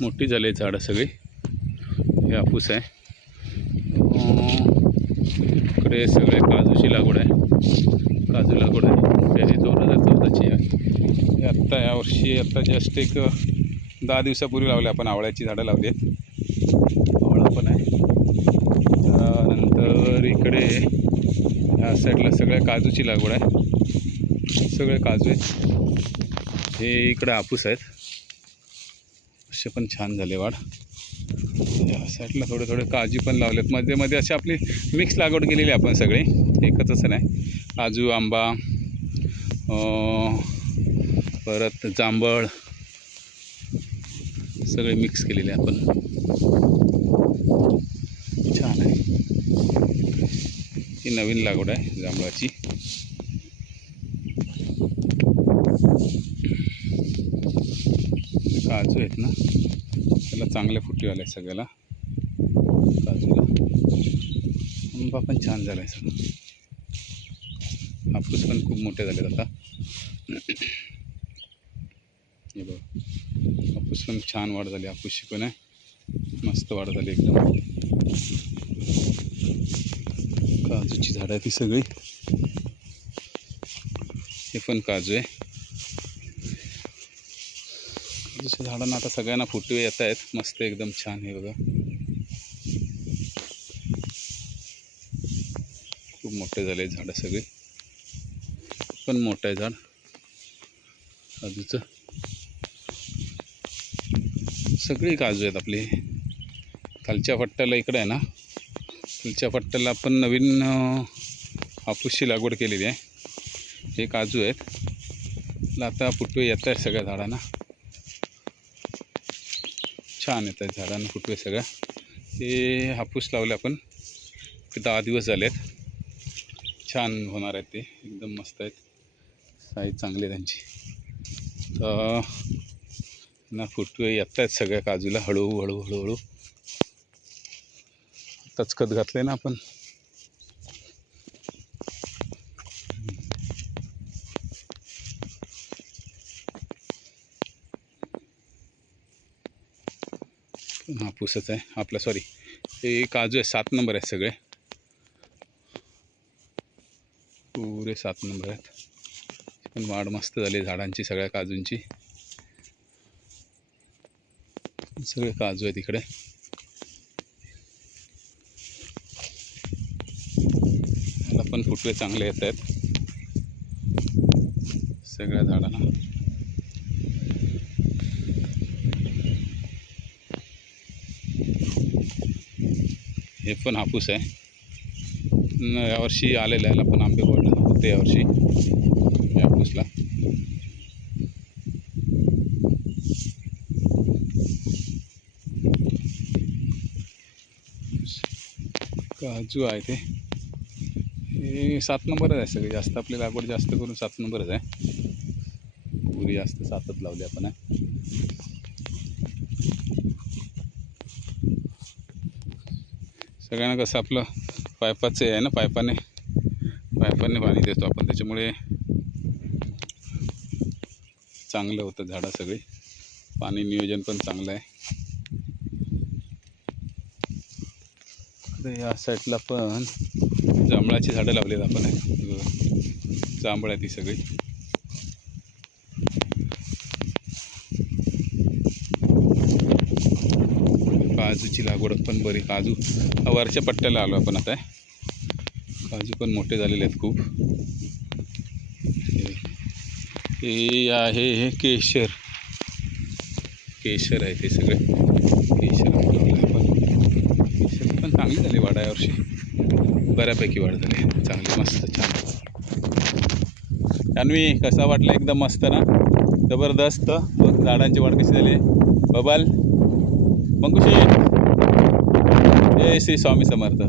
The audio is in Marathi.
मोठी झाली झाडं सगळी. हे हापूस आहे. इकडे सगळे काजूची लागवड आहे. काजू लागवड आहे. हे 2014ची आहे. हे आत्ता यावर्षी आत्ता जस्ट एक 10 दिवसापूर्वी लावले आपण. आवळ्याची झाडं लावली आहेत. आवळा पण आहे. त्यानंतर इकडे ह्या साईडला सगळ्या काजूची लागवड आहे. सगळे काजू आहेत. हे इकडे हापूस आहेत. असे पण छान झाले वाढ. या साईडला थोडे थोडे काजू पण लावलेत. मध्ये मध्ये अशी आपली मिक्स लागवड केलेली आपण सगळे. एकच असं नाही. काजू, आंबा, परत जांभळ सगळे मिक्स केलेले आपण. छान आहे. ही नवीन लागवड आहे जांभळाची. काजू आहेत ना, त्याला चांगले फुटवे आले सगळ्याला काजूला. आंबा पण छान झाला आहे सगळं. हापूस पण खूप मोठे झालेत आता. हे बघ, हापूस पण छान वाढ झाली. हापूसची पण आहे, मस्त वाढ झाली एकदम. काजूची झाडं आहे ती सगळी. हे पण काजू आहे. काजूच्या झाडांना आता सगळ्यांना फुटवे येत आहेत. मस्त एकदम छान. हे बघा, खूप मोठे झाले झाडं सगळे. पण मोठं आहे झाड काजूचं. सगळी काजू आहेत आपली. खालच्या पट्ट्याला इकडे आहे ना, खालच्या पट्ट्याला आपण नवीन हापूसची लागवड केलेली आहे. हे काजू आहेत. आता फुटवे येत आहेत सगळ्या झाडांना. छान येत आहेत झाडांना फुटवे सगळ्या. हे हापूस लावले आपण 10 दिवस झाले आहेत. छान होणार आहेत ते, एकदम मस्त आहेत. साईज चांगली आहे त्यांची. तर ना फुटवे येत आहेत सगळ्या काजूला हळूहळू हळूहळू. आत्ताच खत घातलं आहे ना आपण. हापूसच आहे आपला. सॉरी, हे काजू आहे. 7 नंबर आहेत सगळे. पुरे 7 नंबर आहेत. पण वाढ मस्त झाली झाडांची सगळ्या काजूंची. सगळे काजू आहेत इकडे. मला पण फुटवे चांगले येत आहेत सगळ्या झाडांना. हे पण हापूस आहे. यावर्षी आलेलं आहे. आपण आंबे गोडले होते यावर्षी हापूसला. काजू आहे ते. हे 7 नंबरच आहे सगळे. जास्त आपली लागवड जास्त करून 7 नंबरच आहे. पुरी जास्त 7च लावली आपण. सगळ्यांना कसं आपलं पाईपाचं आहे ना, पाईपाने पाणी देतो आपण. त्याच्यामुळे चांगलं होतं झाडं सगळी. पाणी नियोजन पण चांगलं आहे. या साईडला पण जांभळाची झाडं लावलीत आपण. जांभळ आहे ती सगळी. काजूची लागवड पण बरी. काजू वरच्या पट्ट्याला आलो आपण आता. काजू पण मोठे झालेले आहेत खूप. हे आहे हे केशर आहे ते सगळे. केशर लावलं आपण. केशर पण चांगली झाली वाढ यावर्षी. बऱ्यापैकी वाढ झाली चांगली, मस्त छान. अन्वी, कसा वाटला? एकदम मस्त ना, जबरदस्त. झाडांची वाढ कशी झाली? बबाल मंकुशी, जय श्री स्वामी समर्थ.